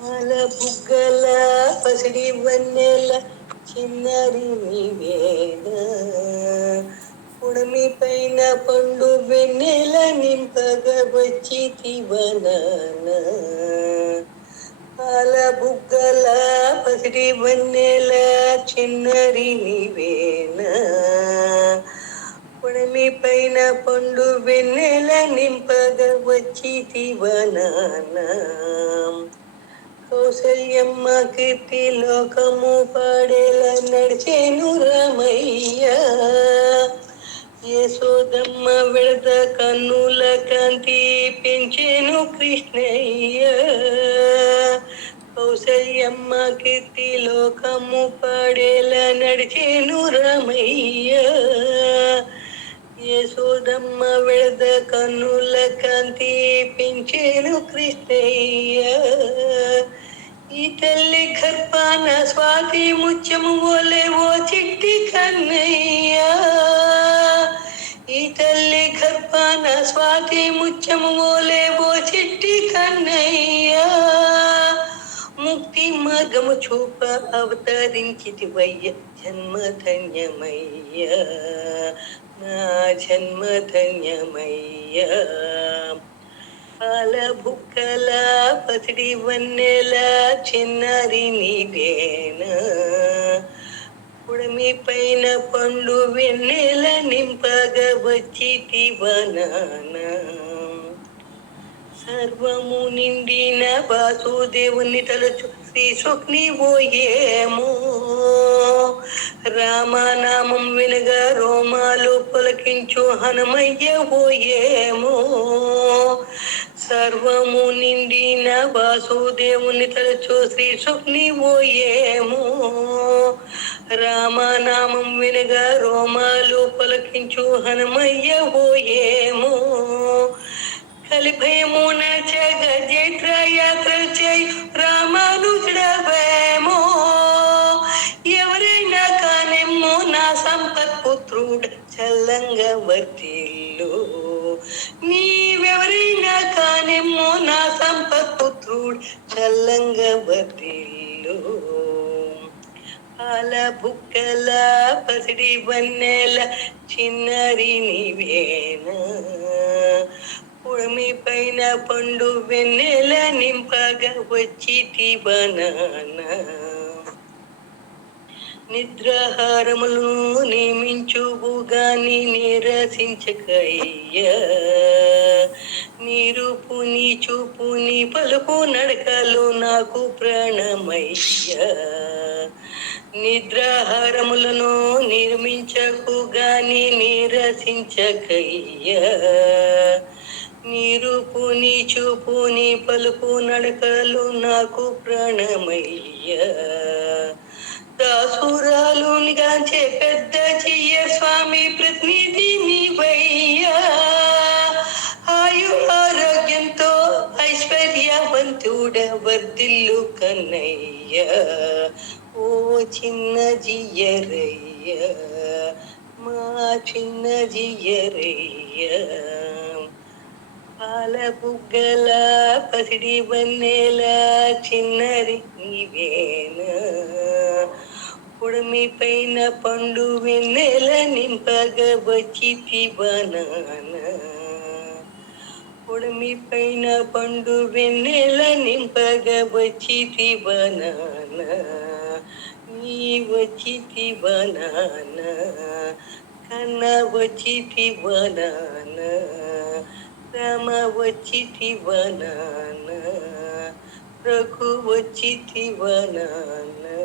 పాల బుగ్గల పసిడి వన్నెల చిన్నారి నీవేనా, పుడమి పైన పండు వెన్నెల నింపగ వచ్చితివనానా. పాల బుగ్గల పసిడి వన్నెల చిన్నారి నీవేనా, పుడమి పైన పండు వెన్నెల నింపగ వచ్చితివనానా. కౌసల్యమ్మ కీర్తి లోకము పాడేల నడిచేను రామయ్య, యశోదమ్మ వెళద కన్నుల కాంతి పెంచేను కృష్ణయ్య. కౌసల్యమ్మ కీర్తి లోకము పాడేల నడిచేను రామయ్య, యశోదమ్మ వెళద కన్నుల కాంతి పెంచేను కృష్ణయ్య. ఈ తల్లి గర్భాన స్వాతి ముత్యము ఓలే ఓ చిట్టి కన్నయ్య, ఈ తల్లి గర్భాన స్వాతి ముత్యము ఓలే ఓ చిట్టి కన్నయ్య. ముక్తి మార్గము చూప అవతరించితివయ్య, జన్మ ధన్యమయ్య, నా జన్మ ధన్యమయ్య. పాల బుక్కల పసిడి వన్నెల చిన్నారి నీవేనా, పుడమి పైన పండు వెన్నెల నింపగ వచ్చితివనానా. సర్వము నిండిన వాసుదేవుని తలచు శ్రీ స్వప్ని ఓయేమో, రామనామం వినగా రోమాలు పులకించు హనుమయ్య ఓయేమో. సర్వము నిండిన వాసుదేవుని తలచు శ్రీ స్వప్ని ఓయేమో, రామనామం వినగా రోమాలు పులకించు హనుమయ్య ఓయేమో. కలిభయమున జగ జైత్ర యాత్ర చేయి రామానుజుడవేమో, ఎవరైనా కానేమో నా సంపత్పుత్రుడ చల్లంగా వర్తిల్లు. నీవెవరైనా కానేమో నా సంపత్పుత్రుడ చల్లంగా వర్తిల్లు. పాల బుక్కల పసిడి వన్నెల చిన్నారి నీవేనా, పుడమి పైన పండు వెన్నెల నింపగ వచ్చితివనానా. నిద్రాహారములను నియమించువు గాని నిరసించకయ్య, నీరూపు నీ చూపు నీ పలుకు నడకలు నాకు ప్రాణమయ్య. నిద్రాహారములను నిర్మించకు గాని నిరసించకయ్య, నీరూపు నీ చూపు నీ పలుకు నడకలు నాకు ప్రాణమయ్య. దాసురాలు నిగాంచే పెద్ద చెయ్య స్వామి ప్రతినిధి నీవయ్యా, ఆయు ఆరోగ్యంతో ఐశ్వర్యవంతుడ వర్ధిల్లు కన్నయ్య. ఓ చిన్న జియ్యరయ్య, మా చిన్న జియ్యరయ్య. పాల బుగ్గల పసిడి వన్నెల చిన్నరి నీవేనా, పుడమి పైన పండు వెన్నెల నింపగ వచ్చితివనానా. పుడమి పైన పండు వెన్నెల నింపగ వచ్చితివనానా. నీ వచ్చితివనానా, కన్న వచ్చితివనానా, రామ వచ్చితివనానా, రఘు వచ్చితివనానా.